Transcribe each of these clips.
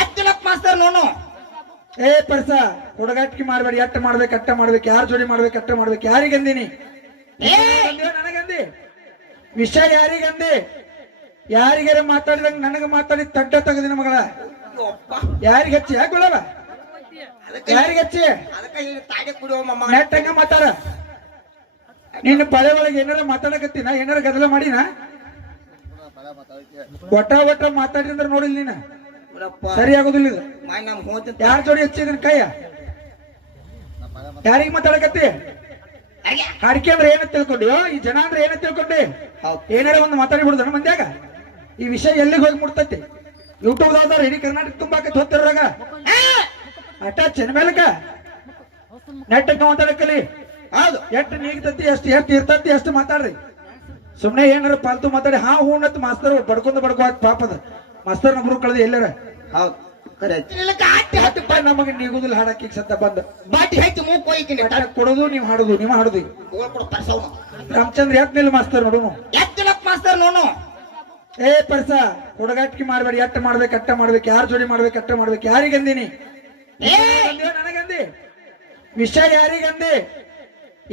ಎತ್ತಲಕ್ master ನೋನು ಏ ಪರ್ಸ ಹುಡುಗಾಟಿಕೆ ಮಾಡ್ಬೇಡಿ. ಎಟ್ಟ ಮಾಡ್ಬೇಕು ಅಟ್ಟ ಮಾಡ್ಬೇಕು, ಯಾರ ಜೋಡಿ ಮಾಡ್ಬೇಕು ಅಟ್ಟ ಮಾಡ್ಬೇಕು. ಯಾರಿಗಂದಿನಿ? ನನಗಂದಿ ವಿಷಯ ಯಾರಿಗಂದಿ? ಯಾರಿಗಾರ ಮಾತಾಡಿದಂಗ ನನಗ ಮಾತಾಡಿ ತಡ್ಡ ತೆಗದಿನ ಮಗಳ. ಯಾರಿಗೆ ಹಚ್ಚಿ ಯಾಕೊಳವ? ಯಾರಿಗೆ ಹಚ್ಚಿ ನೆಟ್ಟಂಗ ಮಾತಾಡ. ನಿನ್ನ ಪಳೆ ಒಳಗೆ ಏನಾರ ಮಾತಾಡಕತ್ತೀನ? ಏನಾರ ಗದಲ ಮಾಡಿನ? ಒಟ್ಟ ಮಾತಾಡಿದ್ರೆ ನೋಡಿಲ್ಲ ನೀನ ಸರಿ ಆಗುದಿಲ್ಲ ಇದು. ಯಾರ ಜೋಡಿ ಹಚ್ಚಿದನ್ ಕೈಯ? ಯಾರಿಗೆ ಮಾತಾಡಕತ್ತಿ? ಹಾಡಿಕೆ ಅಂದ್ರೆ ಏನ ತಿಳ್ಕೊಂಡ್ಯೋ? ಈ ಜನ ಅಂದ್ರೆ ಏನ ತಿಳ್ಕೊಂಡಿ? ಏನಾರ ಒಂದು ಮಾತಾಡಿ ಬಿಡುದನ ಮಂದ್ಯಾಗ? ಈ ವಿಷಯ ಎಲ್ಲಿಗೆ ಹೋಗಿ ಮುಟ್ತೈತಿ? ಯೂಟ್ಯೂಬ್ ದಾವ್ದಾರ ಇಡೀ ಕರ್ನಾಟಕ ತುಂಬಾಕತ್ ಹೋಗ್ತಿರಾಗ ಅಟ ಚೆನ್ಮೇಲಕ ನೆಟ್ಟಕ್ಕೆ ಮಾತಾಡಕಲಿ. ಹೌದು, ಎಷ್ಟು ನೀಗ್ತತಿ ಎಷ್ಟು ಇರ್ತತಿ ಅಷ್ಟು ಮಾತಾಡ್ರಿ. ಸುಮ್ನೆ ಏನಾರ ಪಾಲ್ತು ಮಾತಾಡಿ ಹಾ ಹೂನತ್ ಮಾಸ್ತರ್ ಬಡ್ಕೊ ಪಾಪದ ಮಾಸ್ತರ್ ನಮ್ರು ಕಳೆದ ಎಲ್ಲಾರ. ಹೌದು ನಮಗೆ ನೀಗುದಿಲ್ಲ ಹಾಡಕ್ಕೆ ಸತ್ತ ಬಂದ ಬಾಟಿ ಹೆಚ್ಚು ಮೂಕ್ ಹೋಯ್ತೀನಿ ಕೊಡೋದು ನೀವು ಹಾಡುದು ನೀವು ಹಾಡುದು. ರಾಮಚಂದ್ರ ಎತ್ ನಿಲ್ ಮಾಸ್ತರ್ ನೋಡು. ಎತ್ತಲಕ್ ಮಾಸ್ತರ್ ನೋನು ಏ ಪರ್ಸ ಹುಡುಗಾಟಿಕೆ ಮಾಡ್ಬೇಡಿ. ಎಟ್ಟ ಮಾಡ್ಬೇಕು ಅಟ್ಟ ಮಾಡ್ಬೇಕು, ಯಾರ ಜೋಡಿ ಮಾಡ್ಬೇಕು ಅಟ್ಟ ಮಾಡ್ಬೇಕು. ಯಾರಿಗಂದಿನಿ? ನನಗಂದಿ ವಿಷಯ ಯಾರಿಗಂದಿ?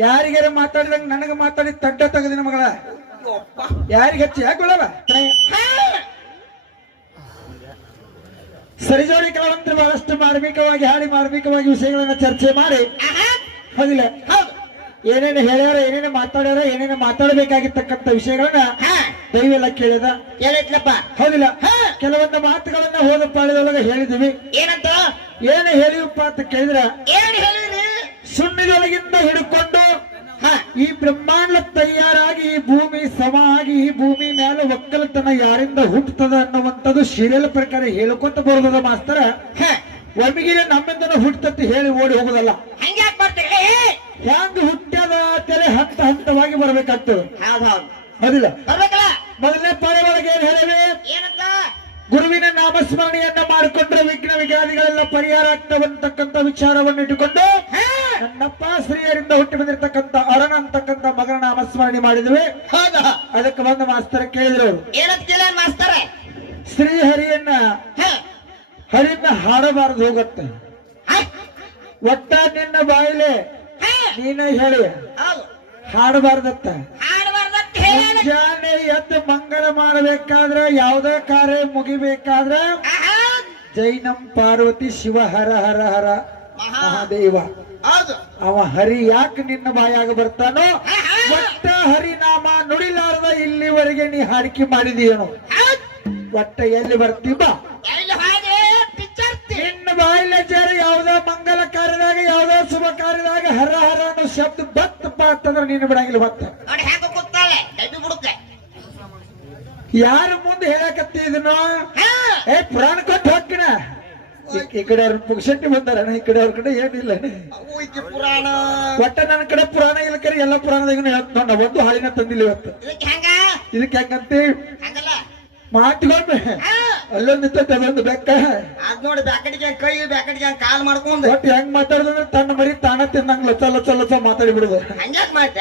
ಯಾರಿಗಾರ ಮಾತಾಡಿದಂಗ ನನಗ ಮಾತಾಡಿ ತಡ್ಡ ತೆಗದಿನ ಮಗಳ. ಯಾರಿಗೆ ಹಚ್ಚಿ ಯಾಕೊಳವ? ಸರಿಜೋಡಿ ಕಲಾವಂತರು ಬಹಳಷ್ಟು ಮಾರ್ಮಿಕವಾಗಿ ಹಾಡಿ ಮಾರ್ಮಿಕವಾಗಿ ವಿಷಯಗಳನ್ನ ಚರ್ಚೆ ಮಾಡಿ ಹೌದಿಲ್ಲ ಏನೇನು ಹೇಳ್ಯಾರ, ಏನೇನು ಮಾತಾಡ್ಯಾರ, ಏನೇನು ಮಾತಾಡಬೇಕಾಗಿರ್ತಕ್ಕಂಥ ವಿಷಯಗಳನ್ನ ದೈವೆಲ್ಲ ಕೇಳಿದ ಹೌದಿಲ್ಲ. ಕೆಲವೊಂದು ಮಾತುಗಳನ್ನ ಹೋದ ಪಾಳ್ಯದೊಳಗೆ ಹೇಳಿದ್ವಿ. ಏನಂತ ಏನು ಹೇಳಿವಪ್ಪ ಅಂತ ಕೇಳಿದ್ರ, ಸುಣ್ಣಿದೊಳಗಿಂದ ಹಿಡ್ಕೊಂಡು ಈ ಬ್ರಹ್ಮಾಂಡ ತಯಾರಾಗಿ ಈ ಭೂಮಿ ಸಮ ಆಗಿ ಈ ಭೂಮಿ ಮೇಲೆ ಒಕ್ಕಲತನ ಯಾರಿಂದ ಹುಟ್ಟುತ್ತದ ಅನ್ನುವಂಥದ್ದು ಸೀರಿಯಲ್ ಪ್ರಕಾರ ಹೇಳ್ಕೊಂತ ಬರೋದದ ಮಾಸ್ತರ. ಒಮ್ಮಿಗೆ ನಮ್ಮಿಂದನೂ ಹುಟ್ಟತಿ ಹೇಳಿ ಓಡಿ ಹೋಗೋದಲ್ಲ. ಹ್ಯಾಂಗ ಹುಟ್ಟ್ಯದ ಅಂತೇಳಿ ಹಂತ ಹಂತವಾಗಿ ಬರ್ಬೇಕಾಗ್ತದೆ. ಹೌದಿಲ್ಲ? ಮೊದಲನೇ ಪಾಳೆ ಒಳಗೆ ಏನ್ ಹೇಳಿವೆ? ಗುರುವಿನ ನಾಮಸ್ಮರಣೆಯನ್ನ ಮಾಡಿಕೊಂಡ್ರೆ ವಿಘ್ನ ವಿಘ್ನಾದಿಗಳೆಲ್ಲ ಪರಿಹಾರ ಆಗ್ತವಂತಕ್ಕಂಥ ವಿಚಾರವನ್ನು ಇಟ್ಟುಕೊಂಡು ನನ್ನಪ್ಪ ಶ್ರೀಯರಿಂದ ಹುಟ್ಟಿ ಬಂದಿರತಕ್ಕಂಥ ಅರಣ ಅಂತಕ್ಕಂಥ ಮಗನ ನಾಮಸ್ಮರಣೆ ಮಾಡಿದ್ವಿ. ಅದಕ್ಕೆ ಒಂದು ಮಾಸ್ತರ ಕೇಳಿದ್ರು, ಮಾಸ್ತರ ಶ್ರೀ ಹರಿಯನ್ನ ಹಾಡಬಾರದು ಹೋಗತ್ತೆ. ಒಟ್ಟ ನಿನ್ನ ಬಾಯಿಲೆ ನೀನ ಹೇಳಿ ಹಾಡಬಾರ್ದತ್ತ. ಮುಂಜಾನೆ ಎದ್ದು ಮಂಗಲ ಮಾಡಬೇಕಾದ್ರೆ ಯಾವುದೇ ಕಾರ್ಯ ಮುಗಿಬೇಕಾದ್ರೆ ಜೈನಂ ಪಾರ್ವತಿ ಶಿವ ಹರ ಹರ ಹರ ಮಹಾದೇವ ಅವ ಹರಿ ಯಾಕೆ ನಿನ್ನ ಬಾಯಾಗ ಬರ್ತಾನೋ? ಒಟ್ಟ ಹರಿನಾಮ ನುಡಿಲಾರ್ದ ಇಲ್ಲಿವರೆಗೆ ನೀ ಹಾಡಿಕೆ ಮಾಡಿದೀಯನು. ಒಟ್ಟ ಎಲ್ಲಿ ಬರ್ತೀವ? ನಿನ್ನ ಬಾಯಿಲೆ ಜರ ಯಾವುದೋ ಮಂಗಲ ಕಾರ್ಯದಾಗ ಯಾವುದೋ ಶುಭ ಕಾರ್ಯದಾಗ ಹರ ಹರ ಅನ್ನೋ ಶಬ್ದ ಬತ್ತಪ್ಪ ಅಂತಂದ್ರೆ ನೀನು ಬಿಡಂಗಿಲ್ಲ. ಬತ್ತ ಯಾರ ಮುಂದೆ ಹೇಳಕತ್ತಿ ಇದನ್ನು? ಏ ಪುರಾಣ ಕೊಟ್ಟು ಹೋಗ್ಕಿನ. ಈ ಕಡೆ ಅವ್ರ ಪುಕ್ಷಟ್ಟಿ ಬಂದಾರ, ಈ ಕಡೆ ಅವ್ರ ಕಡೆ ಏನಿಲ್ಲ. ಒಟ್ಟ ನನ್ನ ಕಡೆ ಪುರಾಣ ಇಲ್ಲ ಕರೆ ಎಲ್ಲ ಪುರಾಣದಾಗ ಹೇಳ್ಕೊಂಡ ಒಂದು ಹಾಲಿನ ತಂದಿಲ್ಲ ಇವತ್ತು. ಇದಕ್ಕೆ ಹೆಂಗಂತಿ ಮಾತುಗೊಮ್ಮೆ ಅಲ್ಲೊಂದು ಅದೊಂದು ಬೆಕ್ಕ ನೋಡಿ ಬ್ಯಾಕಡಿಗೆ ಕೈ ಬ್ಯಾಕಡಿಗೆ ಕಾಲ್ ಮಾಡ್ಕೊಂಡು ಒಟ್ಟು ಹೆಂಗ್ ಮಾತಾಡುದಂದ್ರೆ ತನ್ನ ಮರಿ ತಾನ ತಿಂದಂಗ್ ಲೊಚ್ಚ ಲೊಚ್ಚ ಲೊಚ್ಚ ಮಾತಾಡಿ ಬಿಡುದು. ಹಂಗ್ಯಾಕ್ ಮಾಡ್ತ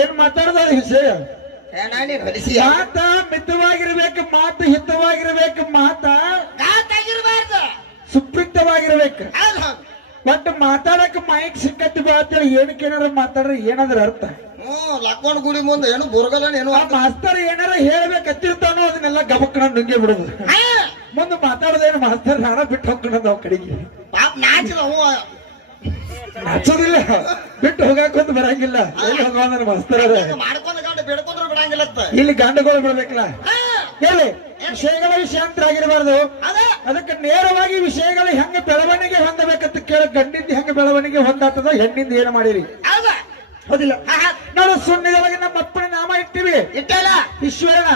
ಏನ್ ಮಾತಾಡದ ವಿಷಯ? ಮಾತ ಮಿತವಾಗಿರ್ಬೇಕು, ಮಾತು ಹಿತವಾಗಿರ್ಬೇಕು, ಮಾತ ಸುಪ್ರೀತವಾಗಿರ್ಬೇಕು. ಒಟ್ಟು ಮಾತಾಡಕ್ ಮೈಕ್ ಸಿಕ್ಕತ್ತಿ ಬಾತೇಳಿ ಏನಕ್ಕೇನಾರ ಮಾತಾಡ್ರಿ ಏನಾದ್ರ ಅರ್ಥ? ಲಕ್ಕೊಂಡ್ ಗುಡಿ ಮುಂದೆ ಏನು ಬುರ್ಗಲ್ಲ ಏನು ಮಾಸ್ತರ್ ಏನಾರ ಹೇಳ್ಬೇಕತ್ತಿರ್ತಾನೋ ಅದನ್ನೆಲ್ಲ ಗಬಕ್ಕಣ ನುಂಗಿ ಬಿಡುದು. ಮುಂದೆ ಮಾತಾಡೋದೇನು ಮಾಸ್ತರ್ ನಾನ ಬಿಟ್ಟು ಹೋಗ್ಕೊಂಡ ನಾವ್ ಕಡೆಗೆ ನಾಚೋದಿಲ್ಲ, ಬಿಟ್ಟು ಹೋಗಾಕೊಂದು ಬರಂಗಿಲ್ಲ. ಎಲ್ಲಿ ಹೋಗೋದ್ರ ಮಾಸ್ತರ್ ಇಲ್ಲಿ ಗಂಡುಗಳು ಬಿಡ್ಬೇಕಲ್ಲ. ಹೇಳಿ ವಿಷಯಗಳ ವಿಷಯಾಂತರಾಗಿರಬಾರ್ದು. ಅದಕ್ಕೆ ನೇರವಾಗಿ ವಿಷಯಗಳು ಹೆಂಗ ಬೆಳವಣಿಗೆ ಹೊಂದಬೇಕಂತ ಕೇಳ. ಗಂಡಿಂದ ಹೆಂಗ ಬೆಳವಣಿಗೆ ಹೊಂದಾತದ, ಹೆಣ್ಣಿಂದ ಏನು ಮಾಡಿರಿ ಹೌದಿಲ್ಲ? ನಾವು ಸುಣ್ಣಿದೊಳಗೆ ನಮ್ಮ ಅಪ್ಪನ ನಾಮ ಇಟ್ಟಿವಿ. ಈಶ್ವರನ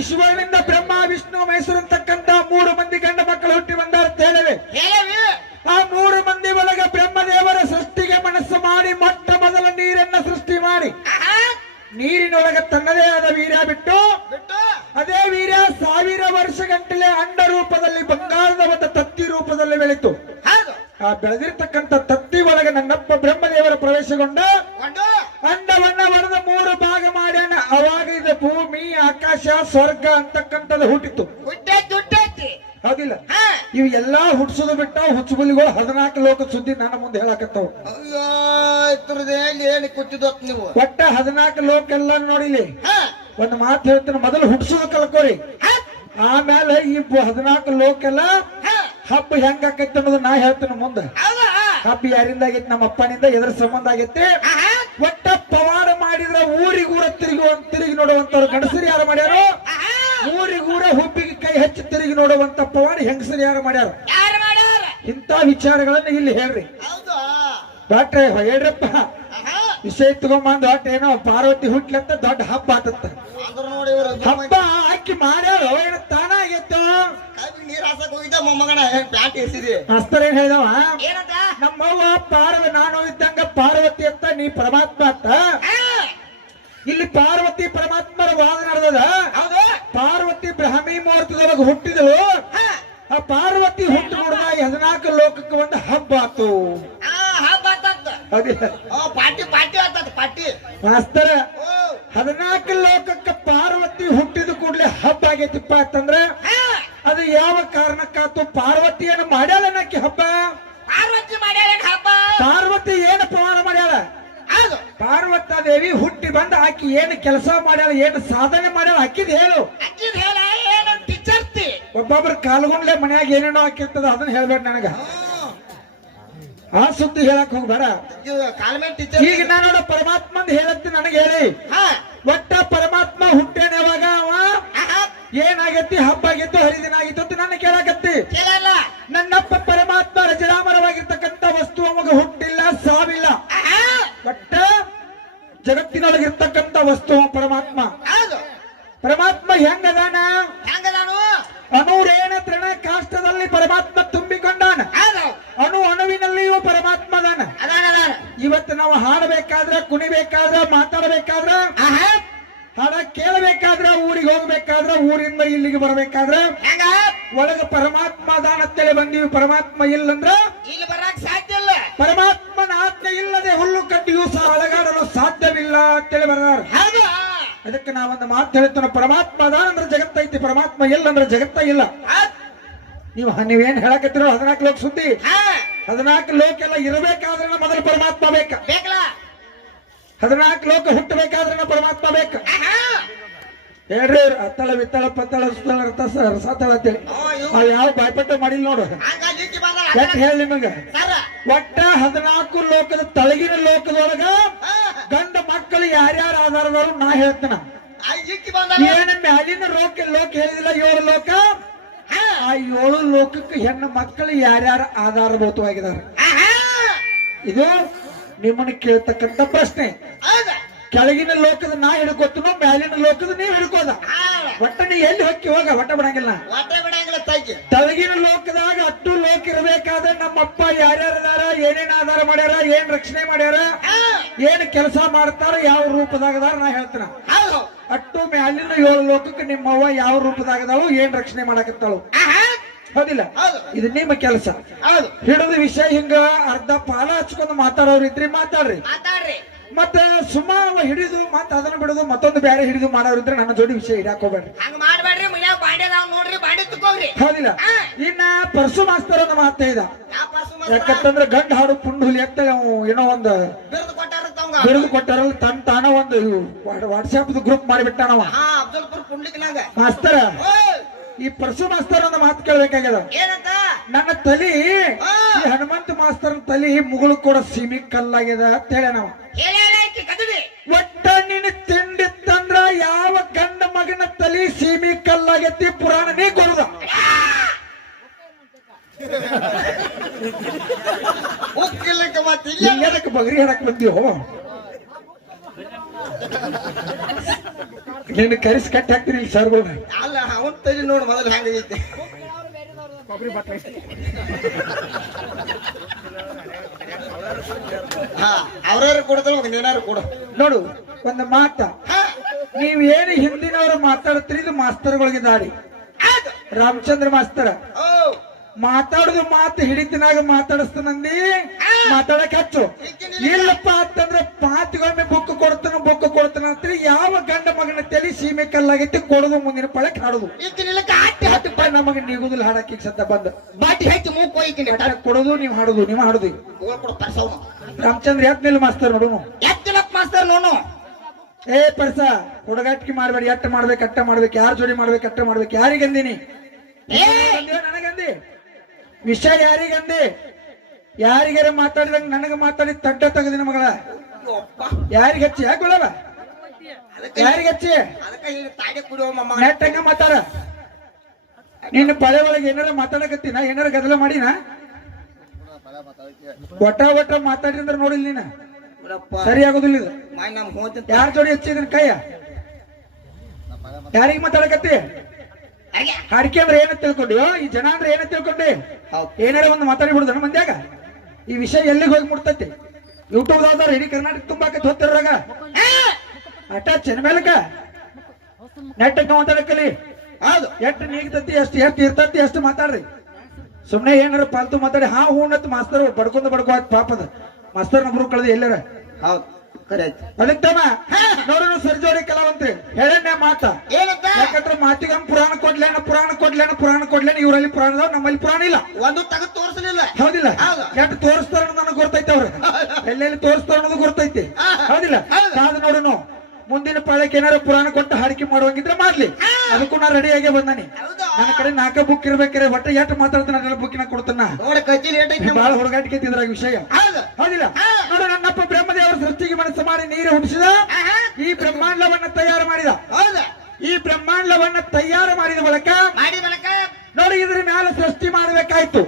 ಈಶ್ವರನಿಂದ ಬ್ರಹ್ಮ ವಿಷ್ಣು ಮಹೇಶ್ವರ ಅಂತಕ್ಕಂತ 3 ಮಂದಿ ಗಂಡ ಮಕ್ಕಳು ಹುಟ್ಟಿ ಬಂದಾರ ಅಂತ ಹೇಳಿವೆ. ಆ 3 ಮಂದಿ ಒಳಗೆ ಬ್ರಹ್ಮದೇವರ ಸೃಷ್ಟಿಗೆ ಮನಸ್ಸು ಮಾಡಿ ಮೊಟ್ಟ ಮೊದಲ ನೀರನ್ನ ಸೃಷ್ಟಿ ಮಾಡಿ ನೀರಿನೊಳಗೆ ತನ್ನದೇ ಆದ ವೀರ್ಯ ಬಿಟ್ಟು ಅದೇ ವೀರ್ಯ 1000 ವರ್ಷ ಗಂಟಲೆ ಅಂಡ ರೂಪದಲ್ಲಿ ಬಂಗಾರದ ಒಂದು ತತ್ತಿ ರೂಪದಲ್ಲಿ ಬೆಳೀತು. ಆ ಬೆಳೆದಿರ್ತಕ್ಕಂಥ ತತ್ತಿ ಒಳಗೆ ನನ್ನಪ್ಪ ಬ್ರಹ್ಮದೇವರ ಪ್ರವೇಶಗೊಂಡ ಅಂಡವನ್ನ ಒಡೆದ 3 ಭಾಗ ಮಾಡ್ಯಾನ. ಅವಾಗ ಇದು ಭೂಮಿ ಆಕಾಶ ಸ್ವರ್ಗ ಅಂತಕ್ಕಂಥದ್ದು ಹುಟ್ಟಿತು. ಹೌದಿಲ್ಲ? ಇವು ಎಲ್ಲಾ ಹುಟ್ಸೋದು ಬಿಟ್ಟ ಹುಚ್ಚುಬುಲಿಗಳು 14 ಲೋಕ ಸುದ್ದಿ ನನ್ನ ಮುಂದೆ ಹೇಳಕತ್ತಾವ. ಅಯ್ಯೋ ಇದ್ರದ್ದು ಏನು ಕೂತಿದ್ದು ನೀವು ಒಟ್ಟ 14 ಲೋಕ ಎಲ್ಲ ನೋಡಿಲಿ. ಹಾ ಒಂದು ಮಾತು ಹೇಳ್ತೀನಿ, ಮೊದಲು ಹುಟ್ಸೋದು ಕಲ್ಕೋರಿ, ಆಮೇಲೆ ಈ 14 ಲೋಕ ಎಲ್ಲ ಹಬ್ಬ ಹೆಂಗ ಆಕೈತಿ ಅನ್ನೋದು ನಾ ಹೇಳ್ತೇನೆ ಮುಂದೆ. ಹಬ್ಬ ಯಾರಿಂದ ಆಗೈತಿ? ನಮ್ಮ ಅಪ್ಪನಿಂದ. ಎದ್ರ ಸಂಬಂಧ ಆಗೈತಿ? ಒಟ್ಟ ಪವಾಡ ಮಾಡಿದ್ರ ಊರಿಗೂರ ತಿರುಗಿ ನೋಡುವಂತವ್ರು ಗಂಡಸರು ಯಾರು ಮಾಡ್ಯಾರೋ, ಊರಿಗೂರ ಹುಬ್ಬಿಗೆ ಕೈ ಹಚ್ಚಿ ತಿರುಗಿ ನೋಡುವಂತ ಪವಾಡ ಹೆಂಗಸರು ಯಾರು ಮಾಡ್ಯಾರ? ಇಂತ ವಿಚಾರಗಳನ್ನ ಇಲ್ಲಿ ಹೇಳ್ರಿ. ಡಾಕ್ಟ್ರೆ ಹೇಳ್ರಪ್ಪ, ವಿಷಯ ತಗೊಂಬಂದು ಒಟ್ಟ ಏನೋ ಪಾರ್ವತಿ ಹುಟ್ಲಂತ ದೊಡ್ಡ ಹಬ್ಬ ಆತತ್ತ. ಹಬ್ಬ ಹಾಕಿ ಮಾಡ್ಯಾರೋ ಏನೋ ತಾನ ಆಗೈತ. ನೀರ್ ಹಾಸಕ್ ಹೋಗಿದ್ದ ಮೊಮ್ಮಗನ ಪ್ಯಾಂಟ್ ಎಸಿದಿ ಮಾಸ್ತರ್ ಏನ್ ಹೇಳಿದವ? ನಮ್ಮವ್ವ ನಾನು ಇದ್ದಂಗ ಪಾರ್ವತಿ ಅಂತ, ನೀ ಪರಮಾತ್ಮ ಅಂತ. ಇಲ್ಲಿ ಪಾರ್ವತಿ ಪರಮಾತ್ಮರ ವಾದ ನಡೆದದ. ಪಾರ್ವತಿ ಬ್ರಾಹ್ಮಿ ಮುಹೂರ್ತದೊಳಗೆ ಹುಟ್ಟಿದಳು. ಆ ಪಾರ್ವತಿ ಹುಟ್ಟು ನೋಡಿದಾಗ 14 ಲೋಕಕ್ಕೆ ಒಂದು ಹಬ್ಬ ಆತು. ಮಾಸ್ತರ 14 ಲೋಕಕ್ಕೆ ಪಾರ್ವತಿ ಹುಟ್ಟಿದ ಕೂಡಲೇ ಹಬ್ಬ ಆಗೈತಿಪ್ಪ ಅಂತಂದ್ರ ಅದು ಯಾವ ಕಾರಣಕ್ಕಾತು? ಪಾರ್ವತಿಯನ್ನು ಮಾಡ್ಯಾಳ ನಕ್ಕಿ ಹಬ್ಬ. ಪಾರ್ವತಿ ಏನು ಪ್ರಮಾಣ ಮಾಡ್ಯಾಳ? ಪಾರ್ವತ ದೇವಿ ಹುಟ್ಟಿ ಬಂದ ಆಕಿ ಏನು ಕೆಲಸ ಮಾಡ್ಯಾಳ, ಏನು ಸಾಧನೆ ಮಾಡ್ಯಾಳ ಹಾಕಿದ್ ಹೇಳು. ಒಬ್ಬೊಬ್ರು ಕಾಲ್ಗೊಂಡ್ಲೆ ಮನ್ಯಾಗ ಏನೇನೋ ಹಾಕಿರ್ತದ, ಅದನ್ನ ಹೇಳ್ಬೇಡ ನನಗ. ಆ ಸುದ್ದಿ ಹೇಳಕ್ ಹೋಗ್ಬೇಡ. ಈಗ ನಾನು ಪರಮಾತ್ಮಂದ ಹೇಳತ್ತಿ ನನಗೆ ಹೇಳಿ. ಒಟ್ಟ ಪರಮಾತ್ಮ ಹುಟ್ಟೇನ ಯಾವಾಗ? ಅವ ಏನಾಗೈತಿ? ಹಬ್ಬ ಆಗಿತ್ತು, ಹರಿದಿನ ಆಗಿತ್ತು ಅಂತ ನನ್ನ ಕೇಳಾಕತ್ತಿ. ನನ್ನಪ್ಪ ಪರಮಾತ್ಮ ರಜರಾಮರವಾಗಿರ್ತಕ್ಕಂಥ ವಸ್ತು ಅವಾಗ ಹುಟ್ಟಿಲ್ಲ, ಸಾವಿಲ್ಲ. ಒಟ್ಟ ಜಗತ್ತಿನೊಳಗಿರ್ತಕ್ಕಂಥ ವಸ್ತು ಪರಮಾತ್ಮ. ಪರಮಾತ್ಮ ಹೆಂಗದಾನ? ಅಣುರೇಣ ತೃಣ ಕಾಷ್ಟದಲ್ಲಿ ಪರಮಾತ್ಮ ತುಂಬಿಕೊಂಡಾನ. ಅಣುವಿನಲ್ಲಿಯೂ ಪರಮಾತ್ಮ ಅದಾನ. ಇವತ್ತು ನಾವು ಹಾಡಬೇಕಾದ್ರ, ಕುಣಿಬೇಕಾದ್ರ, ಮಾತಾಡಬೇಕಾದ್ರ, ಹಾಡ ಕೇಳಬೇಕಾದ್ರ, ಊರಿಗೆ ಹೋಗ್ಬೇಕಾದ್ರ, ಊರಿಂದ ಇಲ್ಲಿಗೆ ಬರಬೇಕಾದ್ರ ಒಳಗ ಪರಮಾತ್ಮ ಅದಾನ ಅಂತೇಳಿ ಬಂದೀವಿ. ಪರಮಾತ್ಮ ಇಲ್ಲಂದ್ರ ಇಲ್ಲಿ ಬರಕ್ ಸಾಧ್ಯ ಇಲ್ಲ. ಪರಮಾತ್ಮನ ಆಜ್ಞೆ ಇಲ್ಲದೆ ಹುಲ್ಲು ಕಡ್ಡಿಯೂ ಸಹ ಅಳಗಾಡಲು ಸಾಧ್ಯವಿಲ್ಲ ಅಂತೇಳಿ ಬರದಾರ. ಅದಕ್ಕೆ ನಾವೊಂದು ಮಾತು ಹೇಳ್ತಾನೆ, ಪರಮಾತ್ಮ ಅದಾನ ಅಂದ್ರೆ ಜಗತ್ತೈತಿ, ಪರಮಾತ್ಮ ಇಲ್ಲ ಅಂದ್ರೆ ಜಗತ್ತ ಇಲ್ಲ. ನೀವೇನ್ ಹೇಳಕತ್ತಿರೋ 14 ಲೋಕ ಸುದ್ದಿ. 14 ಲೋಕ ಎಲ್ಲ ಇರಬೇಕಾದ್ರೆ ಮೊದಲು ಪರಮಾತ್ಮ ಬೇಕ. 14 ಲೋಕ ಹುಟ್ಟಬೇಕಾದ್ರೆ ಪರಮಾತ್ಮ ಬೇಕ. ಹೇಳ್ರಿ, ಅತ್ತಳ ವಿತ್ತಳ ಪತ್ತಳ ಸುತ್ತಳ ರಸತಳ ಅಂತೇಳಿ ಅವ್ ಯಾವ ಬಾಯ್ಪಟ್ಟ ಮಾಡಿಲ್ ನೋಡು. ಯಾಕೆ ಹೇಳಿ ನಿಮಗ? ಒಟ್ಟ 14 ಲೋಕದ ತಳಗಿನ ಲೋಕದೊಳಗ ಗಂಡ ಮಕ್ಕಳು ಯಾರ್ಯಾರ ಆಧಾರದವರು ನಾ ಹೇಳ್ತೇನ. ಏನ ಮ್ಯಾಲಿನ ಲೋಕ ಹೇಳಿದಿಲ್ಲ 7 ಲೋಕ. ಆ 7 ಲೋಕಕ್ಕೆ ಹೆಣ್ಣು ಮಕ್ಕಳು ಯಾರ್ಯಾರ ಆಧಾರಭೂತವಾಗಿದ್ದಾರೆ. ಇದು ನಿಮ್ಮನ್ನ ಕೇಳ್ತಕ್ಕಂಥ ಪ್ರಶ್ನೆ. ಕೆಳಗಿನ ಲೋಕದ ನಾ ಹಿಡ್ಕೊತನೋ, ಮ್ಯಾಲಿನ ಲೋಕದ ನೀವ್ ಹಿಡ್ಕೋದ. ಒಟ್ಟ ನೀ ಎಲ್ಲಿ ಹೊಕ್ಕಿ ಹೋಗ, ಒಟ್ಟ ಬಿಡಂಗಿಲ್ಲ. ತೆಳಗಿನ ಲೋಕದಾಗ ಅಟ್ಟು ಲೋಕ ಇರಬೇಕಾದ್ರೆ ನಮ್ಮಪ್ಪ ಯಾರ್ಯಾರದಾರ, ಏನೇನ್ ಆಧಾರ ಮಾಡ್ಯಾರ, ಏನ್ ರಕ್ಷಣೆ ಮಾಡ್ಯಾರ, ಏನ್ ಕೆಲಸ ಮಾಡ್ತಾರ, ಯಾವ ರೂಪದಾಗದಾರ ನಾ ಹೇಳ್ತೇನ. ಅಟ್ಟು ಮ್ಯಾಲಿನ 7 ಲೋಕಕ್ಕೆ ನಿಮ್ಮವ್ವ ಯಾವ ರೂಪದಾಗದಾಳು, ಏನ್ ರಕ್ಷಣೆ ಮಾಡಕತ್ತಾಳು. ಹೌದಿಲ್ಲ? ಇದು ನಿಮ್ಮ ಕೆಲಸ. ಹಿಡಿದ ವಿಷಯ ಹಿಂಗ ಅರ್ಧ ಪಾಲ ಹಚ್ಕೊಂಡು ಮಾತಾಡೋರು ಇದ್ರಿ ಮಾತಾಡ್ರಿ. ಮತ್ತೆ ಸುಮಾರು ಹಿಡಿದು ಮತ್ತೆ ಅದನ್ನ ಬಿಡುದು ಮತ್ತೊಂದು ಬೇರೆ ಹಿಡಿದು ಮಾಡೋರು ಇದ್ರೆ ನನ್ನ ಜೋಡಿ ವಿಷಯ ಹಿಡಿಯಾಕ ಹೋಗ್ಬೇಡ್ರಿ. ಹೌದಿಲ್ಲ? ಇನ್ನ ಪರಸು ಮಾಸ್ತರ್ ಅನ್ನೋ ಮಾತೇ ಇದ. ಯಾಕಂತಂದ್ರೆ ಗಂಡ ಹಾಡು ಪುಂಡು ಹುಲಿ ಅಂತ ಏನೋ ಒಂದು ಬಿರುದು ಕೊಟ್ಟಾರಲ್ಲ, ತಾನ ಒಂದು ವಾಟ್ಸ್ಆಪ್ ಗ್ರೂಪ್ ಮಾಡಿಬಿಟ್ಟಾನವ ಮಾಸ್ತರ. ಈ ಪರಸು ಮಾಸ್ತರ್ ಅನ್ನೋ ಮಾತು ಕೇಳ್ಬೇಕಾಗ್ಯದ. ನನ್ನ ತಲಿ ಈ ಹನುಮಂತ ಮಾಸ್ತರ್ ತಲಿ ಮುಗುಳು ಕೂಡ ಸೀಮಿ ಕಲ್ಲಾಗ್ಯದ ಅಂತ ಹೇಳ ನಾವು. ಒಟ್ಟ ನೀನು ತಿಂಡಿತ್ತಂದ್ರ ಯಾವ ಗಂಡ ಮಗನ ತಲಿ ಸೀಮಿ ಕಲ್ಲಾಗೈತಿ ಪುರಾಣ ನೀ ಕೊಡುದ. ಎಲ್ಲದಕ್ಕೆ ಬಗರಿ ಹೇಳಕ್ ಬಂದೀವೋ? ನೀನು ಕರಿಸಿ ಕಟ್ಟಿ ಹಾಕ್ತೀನಿ ಇಲ್ಲಿ ಸರ್ಗಳು. ಅಲ್ಲ ಅವನ್ ತಲಿ ನೋಡು ಮೊದಲು ಹೆಂಗೈತಿ. ಅವ್ರಾರು ಕೊಡದ್ರ ನೀನಾರು ಕೊಡ. ನೋಡು ಒಂದು ಮಾತ, ನೀವ್ ಏನು ಹಿಂದಿನವರು ಮಾತಾಡ್ತೀರಿ, ಇದು ಮಾಸ್ತರ್ಗಳಿಗೆ ದಾರಿ. ರಾಮಚಂದ್ರ ಮಾಸ್ತರ ಮಾತಾಡುದು ಮಾತು ಹಿಡಿತಿನಾಗ ಮಾತಾಡಿಸ್ತಾನಂದಿ, ಮಾತಾಡಕ್ ಹಚ್ಚು. ಇಲ್ಲಪ್ಪ ಅಂತಂದ್ರೆ ಪಾತಿಗೊಮ್ಮೆ ಬುಕ್ ಕೊಡ್ತಾನ ಅಂತ್ರಿ ಯಾವ ಗಂಡ ಮಗನ ತಲೆ ಸೀಮೆ ಕಲ್ಲಾಗೈತಿ ಕೊಡೋದು ಮುಂದಿನ ಪಳಕ್ ಹಾಡುದು ಹತ್ತಪ್ಪ ನಮಗೆ ನಿಗುದಿಲ್ಲ ಹಾಡಕ್ಕೆ ಸದ್ದ ಬಂದ ಬಾಟಿ ಹೆಚ್ಚು ಮೂಕ್ ಹೋಯ್ತೀನಿ ಕೊಡೋದು ನೀವು ಹಾಡುದು ನೀವು ಹಾಡುದು ರಾಮಚಂದ್ರ ಯಾಕೆ ನಿಲ್ ಮಾಸ್ತರ್ ನೋಡು ಎತ್ತಲಕ್ ಮಾಸ್ತರ್ ನೋನು ಏ ಪರ್ಸ ಹುಡುಗಾಟಿಕೆ ಮಾಡ್ಬೇಡಿ ಅಟ್ಟ ಮಾಡ್ಬೇಕು ಯಾರ ಜೋಡಿ ಮಾಡ್ಬೇಕು ಅಟ್ಟ ಮಾಡ್ಬೇಕು ಯಾರಿಗಂದಿನಿ ನನಗಂದಿ ವಿಷಯ ಯಾರಿಗಾರ ಮಾತಾಡಿದಂಗ ನನಗ ಮಾತಾಡಿ ತಡ್ಡ ತೆಗದಿನ ಮಗಳ ಯಾರಿಗ ಹಚ್ಚಿ ಯಾಕೊಳವ ಯಾರಿಗ ಹಚ್ಚಿ ನೆಟ್ಟಂಗ ಮಾತಾಡ ನಿನ್ನ ಪಳೆ ಒಳಗೆ ಏನಾರ ಮಾತಾಡಕತ್ತೀನ ಏನಾರ ಗದಲ ಮಾಡಿನ ಒಟ್ಟ ಮಾತಾಡಿದ್ರೆ ನೋಡಿಲ್ಲ ನೀನ ಸರಿ ಆಗೋದಿಲ್ಲ ಇದು ಯಾರ ಜೋಡಿ ಹಚ್ಚಿದ್ರ ಕೈಯ ಯಾರಿಗೆ ಮಾತಾಡಕತ್ತಿ ಹಾಡಿಕೆ ಅಂದ್ರೆ ಏನ ತಿಳ್ಕೊಂಡಿ ಈ ಜನ ಅಂದ್ರೆ ಏನ ತಿಳ್ಕೊಂಡಿ ಏನಾರ ಒಂದು ಮಾತಾಡಿ ಬಿಡುದನ ಮಂದ್ಯಾಗ ಈ ವಿಷಯ ಎಲ್ಲಿಗೆ ಹೋಗಿ ಮುಟ್ತೈತಿ ಯೂಟ್ಯೂಬ್ ದಾವ್ದಾರ ಇಡೀ ಕರ್ನಾಟಕ ತುಂಬಾಕ ಹೋಗ್ತಿರಾಗ ಅಟ ಚೆನ್ಮೇಲಕ ನೆಟ್ಟಕ್ಕೆ ಮಾತಾಡಕಲಿ ಹೌದು ಎಷ್ಟು ನೀಗ್ತತಿ ಎಷ್ಟು ಇರ್ತತಿ ಅಷ್ಟು ಮಾತಾಡ್ರಿ ಸುಮ್ನೆ ಏನಾರ ಪಾಲ್ತು ಮಾತಾಡಿ ಹಾ ಹೂನತ್ ಮಾಸ್ತರ್ ಬಡ್ಕೊ ಪಾಪದ ಮಾಸ್ತರ್ ನಬ್ರು ಕಳೆದ ಎಲ್ಲಾರ ಹೌದು ಅದಕ್ಕೆ ನೋಡೋಣ ಸರ್ಜೋಡಿ ಕಲಾವಂತ್ರಿ ಹೇಳಣ್ಣ ಮಾತ ಯಾಕಂದ್ರೆ ಮಾತಿಗಮ್ಮ ಪುರಾಣ ಕೊಡ್ಲೇನ ಇವರಲ್ಲಿ ಪುರಾಣ ಇದಾವ ನಮ್ಮಲ್ಲಿ ಪುರಾಣ ಇಲ್ಲ ಒಂದು ತೆಗೆದು ತೋರಿಸಲಿಲ್ಲ ಹೌದಿಲ್ಲ ಎಷ್ಟು ತೋರಿಸ್ತಾರ ನನಗೆ ಗೊತ್ತೈತೆ ಅವ್ರು ಎಲ್ಲೆಲ್ಲಿ ತೋರಿಸ್ತಾರ ಅನ್ನೋದು ಗೊತ್ತೈತಿ ಹೌದಿಲ್ಲ ಕಾದು ನೋಡೋಣ ಮುಂದಿನ ಪಾಳಕ್ಕೆ ಏನಾರ ಪುರಾಣ ಕೊಟ್ಟು ಹಾಡಿಕೆ ಮಾಡುವಂಗಿದ್ರೆ ಮಾಡ್ಲಿ ಅದಕ್ಕೂ ನಾ ರೆಡಿ ಆಗೇ ಬಂದಾನಿ ನನ್ನ ಕಡೆ 4 ಬುಕ್ ಇರ್ಬೇಕಾರೆ ಒಟ್ಟ ಎಷ್ಟು ಮಾತಾಡ್ತಾನ ಬುಕ್ಕಿನ ಕೊಡ್ತಾನ ಬಹಳ ಹುಡುಗಾಟಿಕೆ ಇದ್ರಾಗ ವಿಷಯ ಹೌದಿಲ್ಲ ನೋಡು ನನ್ನಪ್ಪ ಬ್ರಹ್ಮದೇವರ ಸೃಷ್ಟಿಗೆ ಮನಸ್ಸು ಮಾಡಿ ನೀರು ಹುಟ್ಟಿಸಿದ ಈ ಬ್ರಹ್ಮಾಂಡವನ್ನ ತಯಾರು ಮಾಡಿದ ಈ ಬ್ರಹ್ಮಾಂಡವನ್ನ ತಯಾರು ಮಾಡಿದ ಬಳಕ ನೋಡಿ ಇದ್ರ ಮ್ಯಾಲ ಸೃಷ್ಟಿ ಮಾಡ್ಬೇಕಾಯ್ತು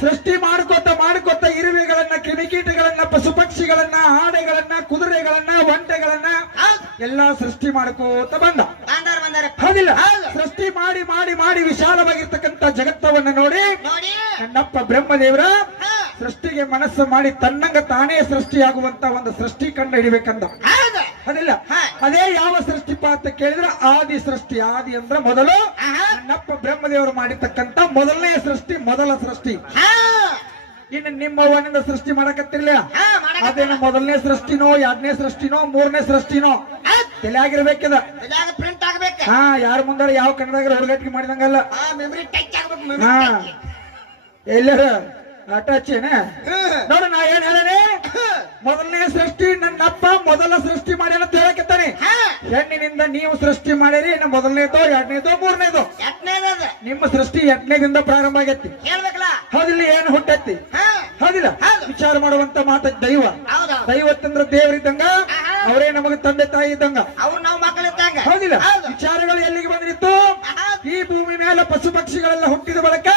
ಸೃಷ್ಟಿ ಮಾಡ್ಕೊತ ಇರುವೆಗಳನ್ನ ಕ್ರಿಮಿಕೀಟಗಳನ್ನ ಪಶು ಪಕ್ಷಿಗಳನ್ನ ಆನೆಗಳನ್ನ ಕುದುರೆಗಳನ್ನ ಒಂಟೆಗಳನ್ನ ಎಲ್ಲಾ ಸೃಷ್ಟಿ ಮಾಡ್ಕೋತ ಬಂದ ಹೌದಿಲ್ಲ ಸೃಷ್ಟಿ ಮಾಡಿ ವಿಶಾಲವಾಗಿರ್ತಕ್ಕಂಥ ಜಗತ್ತವನ್ನ ನೋಡಿ ನನ್ನಪ್ಪ ಬ್ರಹ್ಮದೇವರ ಸೃಷ್ಟಿಗೆ ಮನಸ್ಸು ಮಾಡಿ ತನ್ನಂಗ ತಾನೇ ಸೃಷ್ಟಿಯಾಗುವಂತ ಒಂದು ಸೃಷ್ಟಿ ಕಂಡು ಹಿಡಿಬೇಕಂದ ಅದಿಲ್ಲ ಅದೇ ಯಾವ ಸೃಷ್ಟಿಪ ಅಂತ ಕೇಳಿದ್ರೆ ಆದಿ ಸೃಷ್ಟಿ ಆದಿ ಅಂದ್ರೆ ಮೊದಲು ನನ್ನಪ್ಪ ಬ್ರಹ್ಮದೇವರು ಮಾಡಿರ್ತಕ್ಕಂಥ ಮೊದಲ ಸೃಷ್ಟಿ ಇನ್ನು ನಿಮ್ಮ ಅವನಿಂದ ಸೃಷ್ಟಿ ಮಾಡಕತ್ತಿರ್ಲಿಲ್ಲ ಅದೇನು ಮೊದಲನೇ ಸೃಷ್ಟಿನೋ 2ನೇ ಸೃಷ್ಟಿನೋ 3ನೇ ಸೃಷ್ಟಿನೋ ತಲೆಯಾಗಿರ್ಬೇಕಿದ ಪ್ರಿಂಟ್ ಆಗ್ಬೇಕು ಹಾ ಯಾರ ಮುಂದಾರ ಯಾವ ಕನ್ನಡದಾಗ ಹುಡುಗಾಟಿಕೆ ಮಾಡಿದಂಗಲ್ಲ ಮೆಮರಿ ಟಚ್ ಆಗ್ಬೇಕು ಹಾ ಎಲ್ಲರ ಅಟಚೇನ ನೋಡು ನಾ ಏನ್ ಹೇಳನೆ ಮೊದಲನೇ ಸೃಷ್ಟಿ ನನ್ನಪ್ಪ ಮೊದಲ ಸೃಷ್ಟಿ ಮಾಡಿ ಅಂತ ಹೇಳಕತ್ತಾನೆ ಹೆಣ್ಣಿನಿಂದ ನೀವು ಸೃಷ್ಟಿ ಮಾಡಿರಿ ಇನ್ನು ಮೊದಲನೇದೋ 2ನೇದೋ 3ನೇದೋ ನಿಮ್ಮ ಸೃಷ್ಟಿ 2ನೇದಿಂದ ಪ್ರಾರಂಭ ಆಗೈತಿ ಹೌದಿಲ್ಲ ಏನು ಹುಟ್ಟೈತಿ ಹೌದಿಲ್ಲ ವಿಚಾರ ಮಾಡುವಂತ ಮಾತ ದೈವತ್ತಂದ್ರ ದೇವರಿದ್ದಂಗ ಅವರೇ ನಮಗೆ ತಂದೆ ತಾಯಿ ಇದ್ದಂಗ ಹೌದಿಲ್ಲ ವಿಚಾರಗಳು ಎಲ್ಲಿಗೆ ಬಂದಿತ್ತು ಈ ಭೂಮಿ ಮೇಲೆ ಪಶು ಪಕ್ಷಿಗಳೆಲ್ಲ ಹುಟ್ಟಿದ ಬಳಕ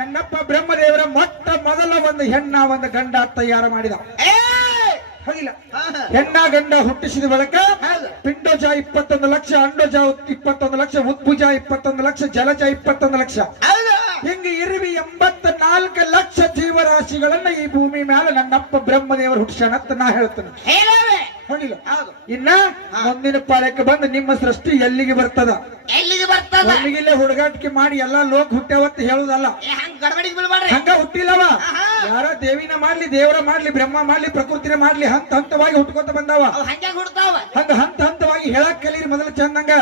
ನನ್ನಪ್ಪ ಬ್ರಹ್ಮದೇವರ ಮೊದಲ ಒಂದು ಹೆಣ್ಣ ಒಂದು ಗಂಡ ತಯಾರು ಮಾಡಿದ ಹೌದಿಲ್ಲ ಹೆಣ್ಣ ಗಂಡ ಹುಟ್ಟಿಸಿದ ಬಳಕ ಪಿಂಡೋಜ 21 ಲಕ್ಷ ಅಂಡೋಜ 21 ಲಕ್ಷ ಉದ್ಭುಜ 21 ಲಕ್ಷ ಜಲಜ 21 ಲಕ್ಷ ಹಿಂಗೆ ಇರುವಿ 84 ಲಕ್ಷ ಜೀವರಾಶಿಗಳನ್ನ ಈ ಭೂಮಿ ಮೇಲೆ ನನ್ನಪ್ಪ ಬ್ರಹ್ಮದೇವರು ಹುಟ್ಟಿಸಣತ್ ನಾ ಹೇಳ್ತೇನೆ ಹೌದಿಲ್ಲ ಇನ್ನ ಮುಂದಿನ ಪಾಲಕ್ಕೆ ಬಂದು ನಿಮ್ಮ ಸೃಷ್ಟಿ ಎಲ್ಲಿಗೆ ಬರ್ತದ ಒಳಗಿಲ್ಲೇ ಹುಡುಗಾಟಿಕೆ ಮಾಡಿ ಎಲ್ಲಾ ಲೋಕ ಹುಟ್ಟ್ಯಾವತ್ತು ಹೇಳುದಲ್ಲ ಹಂಗ ಹುಟ್ಟಿಲ್ಲವ ಯಾರ ದೇವಿನ ಮಾಡ್ಲಿ ದೇವರ ಮಾಡ್ಲಿ ಬ್ರಹ್ಮ ಮಾಡ್ಲಿ ಪ್ರಕೃತಿನ ಮಾಡ್ಲಿ ಹಂತವಾಗಿ ಹುಟ್ಕೋತ ಬಂದಾವ ಹಂಗ ಹಂತವಾಗಿ ಹೇಳಕ್ ಕಲೀರಿ ಮೊದಲು ಚಂದಂಗ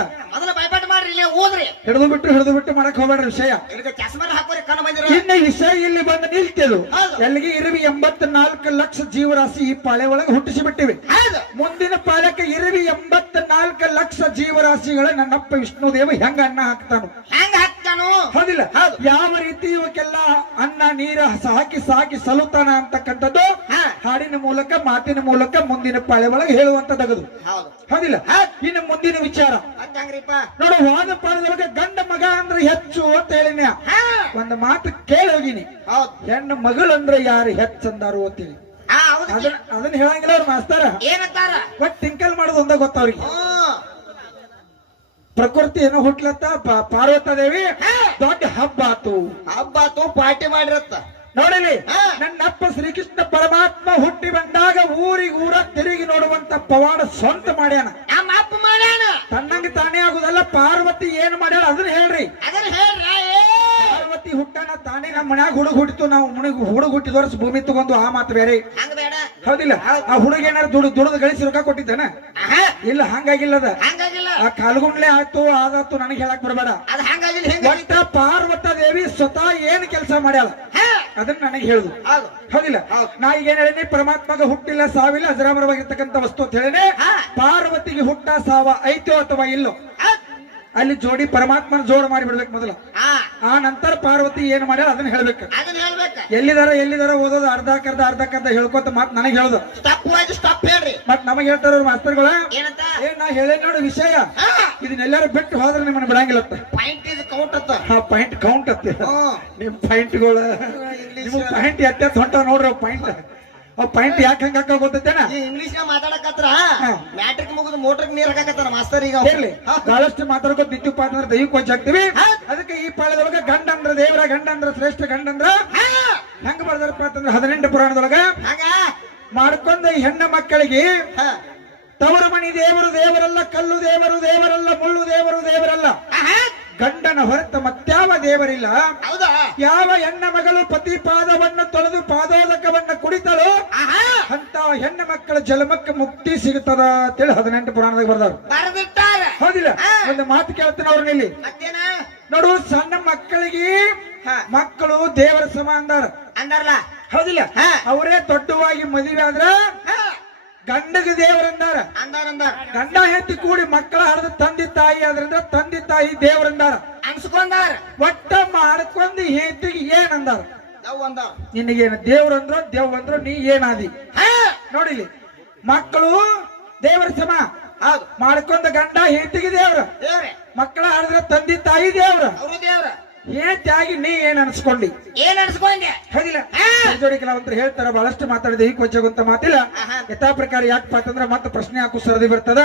ಹಿಡಿದು ಬಿಟ್ಟು ಮಾಡಕ್ ಹೋಗ್ಬೇಡ್ರಿ ವಿಷಯ ಇನ್ನ ವಿಷಯ ಇಲ್ಲಿ ಬಂದು ನಿಲ್ತೇಳು ಎಲ್ಲಿಗೆ ಇರುವಿ 84 ಲಕ್ಷ ಜೀವರಾಶಿ ಈ ಪಾಳೆ ಒಳಗೆ ಹುಟ್ಟಿಸಿ ಬಿಟ್ಟಿವಿ ಮುಂದಿನ ಪಾಲಕ್ಕೆ ಇರುವಿ 84 ಲಕ್ಷ ಜೀವರಾಶಿಗಳ ನನ್ನಪ್ಪ ವಿಷ್ಣುದೇವ ಹೆಂಗ ಅನ್ನ ಹಾಕ್ತಾನು ಹೌದಿಲ್ಲ ಯಾವ ರೀತಿ ಇವಕ್ಕೆಲ್ಲ ಅನ್ನ ನೀರ ಸಾಕಿ ಸಲುತ್ತಾನ ಅಂತಕ್ಕಂಥದ್ದು ಹಾಡಿನ ಮೂಲಕ ಮಾತಿನ ಮೂಲಕ ಮುಂದಿನ ಪಾಳೆ ಒಳಗೆ ಹೇಳುವಂತದ್ದು ಹೌದಿಲ್ಲ ಇನ್ನು ಮುಂದಿನ ವಿಚಾರ ನೋಡು ವಾದ ಪಾಡದೊಳಗೆ ಗಂಡ ಮಗ ಅಂದ್ರೆ ಹೆಚ್ಚು ಅಂತ ಹೇಳಿನ ಒಂದು ಮಾತು ಕೇಳಿ ಹೋಗಿನಿ ಹೆಣ್ಣು ಮಗಳು ಅಂದ್ರೆ ಯಾರು ಹೆಚ್ಚಂದಾರು ಓದ್ತೀನಿ ಅದನ್ನ ಹೇಳಂಗಿಲ್ಲ ಅವ್ರ ಮಾಸ್ತಾರ ಬಟ್ ಟಿಂಕಲ್ ಮಾಡೋದು ಒಂದ ಗೊತ್ತವ್ರಿಗೆ ಪ್ರಕೃತಿ ಏನೋ ಹುಟ್ಲತ್ತ ಪಾರ್ವತ ದೇವಿ ದೊಡ್ಡ ಹಬ್ಬ ಆತು ಪಾರ್ಟಿ ಮಾಡಿರತ್ತ ನೋಡಿಲಿ ನನ್ನಪ್ಪ ಶ್ರೀಕೃಷ್ಣ ಪರಮಾತ್ಮ ಹುಟ್ಟಿ ಬಂದಾಗ ಊರ ತಿರುಗಿ ನೋಡುವಂತ ಪವಾಡ ಸ್ವಂತ ಮಾಡ್ಯಾನ ತನ್ನಂಗೆ ತಾನೇ ಆಗುದಲ್ಲ ಪಾರ್ವತಿ ಏನ್ ಮಾಡ್ಯಾಳ ಅದನ್ನ ಹೇಳ್ರಿ ಪಾರ್ವತಿ ಹುಟ್ಟಾನ ತಾನೇ ನಮ್ಮ ಮನ್ಯಾಗ ಹುಡುಗ ಹುಟ್ಟಿತು ನಾವು ಹುಡುಗ ಹುಟ್ಟಿದ ವರ್ಷ ಭೂಮಿ ತಗೊಂಡು ಆ ಮಾತು ಬೇರೆ ಹೌದಿಲ್ಲ ಆ ಹುಡುಗ ಏನಾರು ದುಡಿದು ಗಳಿಸಿ ರೊಕ್ಕ ಕೊಟ್ಟಿದ್ದಾನ ಇಲ್ಲ ಹಂಗಾಗಿಲ್ಲ ಅದ ಹಂಗಾಗಿಲ್ಲ ಆ ಕಾಲ್ಗುಂಡ್ಲೆ ಆಯ್ತು ಅದಾತು ನನಗೆ ಹೇಳಕ್ ಬರಬೇಡ ಅದ್ ಹಂಗಾಗಿಲ್ಲ ಹೆಂಗ ಒಟ್ಟ ಪಾರ್ವತ ದೇವಿ ಸ್ವತಃ ಏನ್ ಕೆಲಸ ಮಾಡ್ಯಾಳ ಅದನ್ನ ನನಗೆ ಹೇಳುದು ಹೌದು ಹೌದಿಲ್ಲ ನಾ ಈಗ ಏನ್ ಹೇಳಿನಿ ಪರಮಾತ್ಮಗ ಹುಟ್ಟಿಲ್ಲ ಸಾವಿಲ್ಲ ಅಜರಾಮರವಾಗಿರ್ತಕ್ಕಂಥ ವಸ್ತು ಅಂತ ಹೇಳಿನಿ ಪಾರ್ವತಿಗೆ ಹುಟ್ಟ ಸಾವ ಐತೋ ಅಥವಾ ಇಲ್ಲೋ ಅಲ್ಲಿ ಜೋಡಿ ಪರಮಾತ್ಮನ ಜೋಡು ಮಾಡಿ ಬಿಡ್ಬೇಕು ಮೊದಲು ಆ ನಂತರ ಪಾರ್ವತಿ ಏನ್ ಮಾಡ್ಯಾಳ ಅದನ್ನ ಹೇಳ್ಬೇಕು ಅದನ್ನ ಹೇಳ್ಬೇಕ ಎಲ್ಲಿದಾರ ಓದೋದು ಅರ್ಧಕ್ಕರ್ಧ ಹೇಳ್ಕೊತ ಮತ್ ನನಗೆ ಹೇಳುದು ಸ್ಟಾಪ್ ವೈಸ್ ಸ್ಟಾಪ್ ಹೇಳ್ರಿ ಮತ್ ನಮಗ್ ಹೇಳ್ತಾರ ಮಾಸ್ತರ್ಗಳ ಏನಂತ ನಾ ಹೇಳೇ ನೋಡು ವಿಷಯ ಇದನ್ನೆಲ್ಲಾರು ಬಿಟ್ಟು ಹೋದ್ರೆ ನಿಮ್ಮನ್ನ ಬಿಡಂಗಿಲ್ಲ ಪಾಯಿಂಟ್ ಇದು ಕೌಂಟ್ ಅಂತ ಪಾಯಿಂಟ್ ಕೌಂಟ್ ಅತ್ತೆ ನಿಮ್ ಪಾಯಿಂಟ್ಗಳು ನಿಮ್ ಪಾಯಿಂಟ್ ಎತ್ತ ಹೊಂಟ ನೋಡ್ರಿ ಪಾಯಿಂಟ್ ಅವ್ ಪಾಯಿಂಟ್ ಯಾಕೆ ಹಂಗ ಗೊತ್ತೇನ ಇಂಗ್ಲಿಷ್ ನ ಮಾತಾಡಕತ್ರ ಮ್ಯಾಟ್ರಿಕ್ ಮುಗಿದು ಮೋಟ್ರಿಕ್ ನೀರ್ ಹಾಕಕತ್ತಾರ ಮಾಸ್ತರ್ ಈಗ ಇರ್ಲಿ ಬಹಳಷ್ಟು ಮಾತಾಡ್ಕೊತ ನಿಂತಿಪ್ಪ ಅಂತಂದ್ರೆ ದೈವಕ್ಕೆ ಕೊಂಚ ಹಾಕ್ತಿವಿ ಅದಕ್ಕೆ ಈ ಪಾಳ್ಯದೊಳಗ ಗಂಡ ಅಂದ್ರ ದೇವರ ಗಂಡ ಅಂದ್ರ ಶ್ರೇಷ್ಠ ಗಂಡ ಅಂದ್ರ ಹೆಂಗ ಬರ್ದಾರಪ್ಪ ಅಂತಂದ್ರ 18 ಪುರಾಣದೊಳಗ ಮಾಡ್ಕೊಂಡ ಹೆಣ್ಣು ಮಕ್ಕಳಿಗೆ ತವರ ಮಣಿ ದೇವರು ದೇವರಲ್ಲ ಕಲ್ಲು ದೇವರು ದೇವರಲ್ಲ ಮುಳ್ಳು ದೇವರು ದೇವರಲ್ಲ ಗಂಡನ ಹೊರತ ಮತ್ಯಾವ ದೇವರಿಲ್ಲ ಯಾವ ಹೆಣ್ಣ ಮಗಳು ಪತಿ ಪಾದವನ್ನು ತೊಳೆದು ಪಾದೋದಕವನ್ನ ಕುಡಿತಳು ಅಂತ ಹೆಣ್ಣ ಮಕ್ಕಳ ಜನ್ಮಕ್ಕೆ ಮುಕ್ತಿ ಸಿಗುತ್ತದ ಅಂತೇಳಿ 18 ಪುರಾಣದಾಗ ಬರ್ದಾರ ಹೌದಿಲ್ಲ ಒಂದು ಮಾತು ಕೇಳ್ತಾನೆ ಅವ್ರನ್ನ ಇಲ್ಲಿ ನೋಡು ಸಣ್ಣ ಮಕ್ಕಳಿಗೆ ಮಕ್ಕಳು ದೇವರ ಸಮ ಅಂದಾರಲ್ಲ ಹೌದಿಲ್ಲ ಅವರೇ ದೊಡ್ಡವಾಗಿ ಮದುವೆ ಆದ್ರ ಗಂಡಗೆ ದೇವರಂದಾರ ಗಂಡ ಹೆಂಡತಿ ಕೂಡಿ ಮಕ್ಕಳ ಹರಿದ ತಂದೆ ತಾಯಿ ಆದ್ರಿಂದ ತಂದೆ ತಾಯಿ ದೇವರಂದಾರ ಅನ್ಸ್ಕೊಂಡಾರ ಒಟ್ಟ ಮಾಡ್ಕೊಂಡ್ ಹೆಂಡತಿಗೆ ಏನಂದಾರ ನಿನಗೇನು ದೇವ್ರಂದ್ರು ದೇವ್ ಅಂದ್ರು ನೀ ಏನಾದಿ ನೋಡಿಲಿ ಮಕ್ಕಳು ದೇವರ ಸಮ ಮಾಡ್ಕೊಂಡ ಗಂಡ ಹೆಂಡತಿಗೆ ದೇವ್ರ ಮಕ್ಕಳ ಹರಿದ್ರ ತಂದೆ ತಾಯಿ ದೇವ್ರ ಹೇಂತಾಗಿ ನೀ ಏನ್ ಅನ್ಸ್ಕೊಂಡಿ ಹೌದಿಲ್ಲ ಜೋಡಿ ಕೆಲವಂತರು ಹೇಳ್ತಾರ ಬಹಳಷ್ಟು ಮಾತಾಡಿದೆ ಈ ಕೊಂಚಗುಂತ ಮಾತಿಲ್ಲ ಯಥಾ ಪ್ರಕಾರ ಯಾಕಪ್ಪ ಅಂತಂದ್ರ ಮತ್ತೆ ಪ್ರಶ್ನೆ ಹಾಕು ಸರದಿ ಬರ್ತದ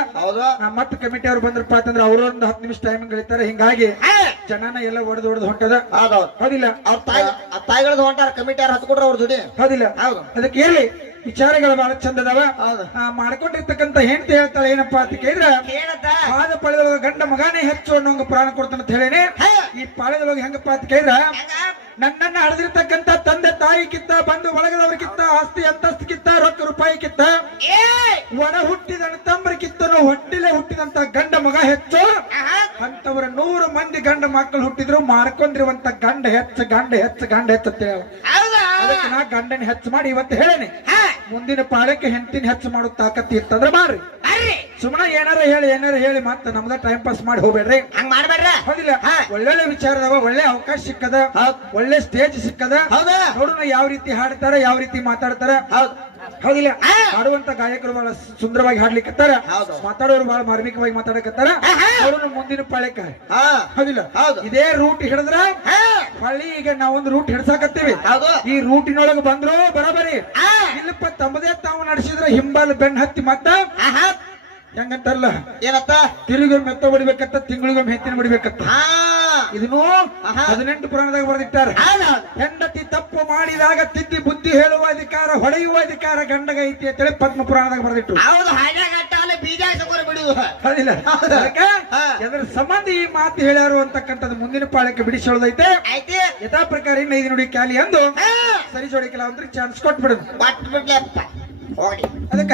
ಮತ್ತೆ ಕಮಿಟಿ ಅವ್ರು ಬಂದ್ರಪ್ಪ ಅಂತಂದ್ರ ಅವ್ರ ಒಂದು 10 ನಿಮಿಷ ಟೈಮ್ ಗಳಿತಾರೆ ಹಿಂಗಾಗಿ ಜನನ ಎಲ್ಲ ಒಡೆದು ಹೊಂಟದ ಹೌದಿಲ್ಲ ತಾಯಿಗಳದ್ದು ಹೊಂಟಾರ ಕಮಿಟಿ ಅವ್ರು ಹತ್ಕೊಟ್ರ ಅವ್ರ ದುಡಿ ಹೌದಿಲ್ಲ ಅದಕ್ಕೆ ಹೇಳಿ ವಿಚಾರಗಳು ಬಹಳ ಚಂದದವ ಮಾಡ್ಕೊಂಡಿರ್ತಕ್ಕಂಥ ಹೆಂಡತಿ ಹೇಳ್ತಾಳೆ ಏನಪ್ಪಾ ಅಂತ ಕೇಳಿದ್ರ ಪಾದ ಪಾಳ್ಯದೊಳಗ ಗಂಡ ಮಗನೇ ಹೆಚ್ಚು ಅನ್ನೋ ಪ್ರಾಣ ಕೊಡ್ತಾನ ಅಂತ ಹೇಳೇನೆ ಈ ಪಾಳ್ಯದೊಳಗ ಹೆಂಗಪ್ಪ ಅಂತ ಕೇಳಿದ್ರ ನನ್ನನ್ನ ಹಡೆದಿರ್ತಕ್ಕಂಥ ತಂದೆ ತಾಯಿ ಕಿತ್ತ ಬಂದು ಒಳಗದವ್ರಕ್ಕಿತ್ತ ಆಸ್ತಿ ಅಂತಸ್ತಿಕ್ಕಿತ್ತ ರೊಕ್ಕ ರೂಪಾಯಿ ಕಿತ್ತ ಒಡ ಹುಟ್ಟಿದ ತಮ್ಮರ ಕಿತ್ತನು ಹೊಟ್ಟಿಲೆ ಹುಟ್ಟಿದಂತ ಗಂಡ ಮಗ ಹೆಚ್ಚು ಅಂತವರ 100 ಮಂದಿ ಗಂಡ ಮಕ್ಕಳು ಹುಟ್ಟಿದ್ರು ಮಾಡ್ಕೊಂಡಿರುವಂತ ಗಂಡ ಹೆಚ್ಚು ಅಂತ ಹೇಳ ಅದಕ್ಕೆ ನಾ ಗಂಡನ ಹೆಚ್ಚು ಮಾಡಿ ಇವತ್ತು ಹೇಳೇನೆ ಮುಂದಿನ ಪಾಳಕ್ಕೆ ಹೆಂಡತಿನ ಹೆಚ್ಚು ಮಾಡೋ ತಾಕತ್ತಿ ಇರ್ತಂದ್ರ ಮಾಡ್ರಿ ಸುಮ್ಮನೆ ಏನಾರ ಹೇಳಿ ಮತ್ತೆ ನಮ್ದ ಟೈಮ್ ಪಾಸ್ ಮಾಡಿ ಹೋಗ್ಬೇಡ್ರಿ ಹೌದಿಲ್ಲ ಒಳ್ಳೊಳ್ಳೆ ವಿಚಾರದವ ಒಳ್ಳೆ ಅವಕಾಶ ಸಿಕ್ಕದ ಒಳ್ಳೆ ಸ್ಟೇಜ್ ಸಿಕ್ಕದ ನೋಡೋಣ ಯಾವ ರೀತಿ ಹಾಡ್ತಾರ ಯಾವ ರೀತಿ ಮಾತಾಡ್ತಾರ ಹೌದಿಲ್ಲ ಹಾಡುವಂತ ಗಾಯಕರು ಬಹಳ ಸುಂದರವಾಗಿ ಹಾಡ್ಲಿಕ್ಕತ್ತಾರ ಮಾತಾಡೋರು ಬಹಳ ಮಾರ್ಮಿಕವಾಗಿ ಮಾತಾಡಕತ್ತಾರ ನೋಡೋಣ ಮುಂದಿನ ಪಾಳ್ಯಕ್ಕ ಹೌದಿಲ್ಲ ಇದೇ ರೂಟ್ ಹಿಡಿದ್ರ ಹಳ್ಳಿ ಈಗ ನಾವೊಂದು ರೂಟ್ ಹಿಡ್ಸಾಕತ್ತೀವಿ ಈ ರೂಟಿನೊಳಗೆ ಬಂದ್ರು ಬರಬರಿ ಇಲ್ಲಪ್ಪ ತಮ್ಮದೇ ತಾವು ನಡೆಸಿದ್ರ ಹಿಂಬಾಲ್ ಬೆನ್ ಹತ್ತಿ ಮತ್ತ ಹೆಂಗಂತಾರಲ್ಲ ಏನತ್ತ ತಿರುಗೊಮ್ಮೆ ಮೆತ್ತ ಹೊಡಿಬೇಕತ್ತ ತಿಂಗಳಿಗೊಮ್ಮೆ ಹೆತ್ತಿನ ಹೊಡಿಬೇಕತ್ತ ಇದನ್ನು 18 ಪುರಾಣದಾಗ ಬರೆದಿಟ್ಟಾರ ಹೆಂಡತಿ ತಪ್ಪು ಮಾಡಿದಾಗ ತಿದ್ದಿ ಬುದ್ಧಿ ಹೇಳುವ ಅಧಿಕಾರ ಹೊಡೆಯುವ ಅಧಿಕಾರ ಗಂಡಗ ಐತಿ ಅಂತೇಳಿ ಪದ್ಮ ಪುರಾಣದಾಗ ಬರೆದಿಟ್ಟು ಅದಿಲ್ಲ ಅದರ ಸಂಬಂಧ ಈ ಮಾತು ಹೇಳ್ಯಾರು ಅಂತಕ್ಕಂಥದ್ದು ಮುಂದಿನ ಪಾಳಕ್ಕೆ ಬಿಡಿಸೋದೈತೆ ಯಥಾ ಪ್ರಕಾರ ಇನ್ನ 5 ನುಡಿ ಕ್ಯಾಲಿ ಅಂದು ಸರಿ ಜೋಡಿಕಲ್ಲ ಅಂದ್ರೆ ಚಾನ್ಸ್ ಕೊಟ್ಬಿಡುದು ಅದಕ್ಕ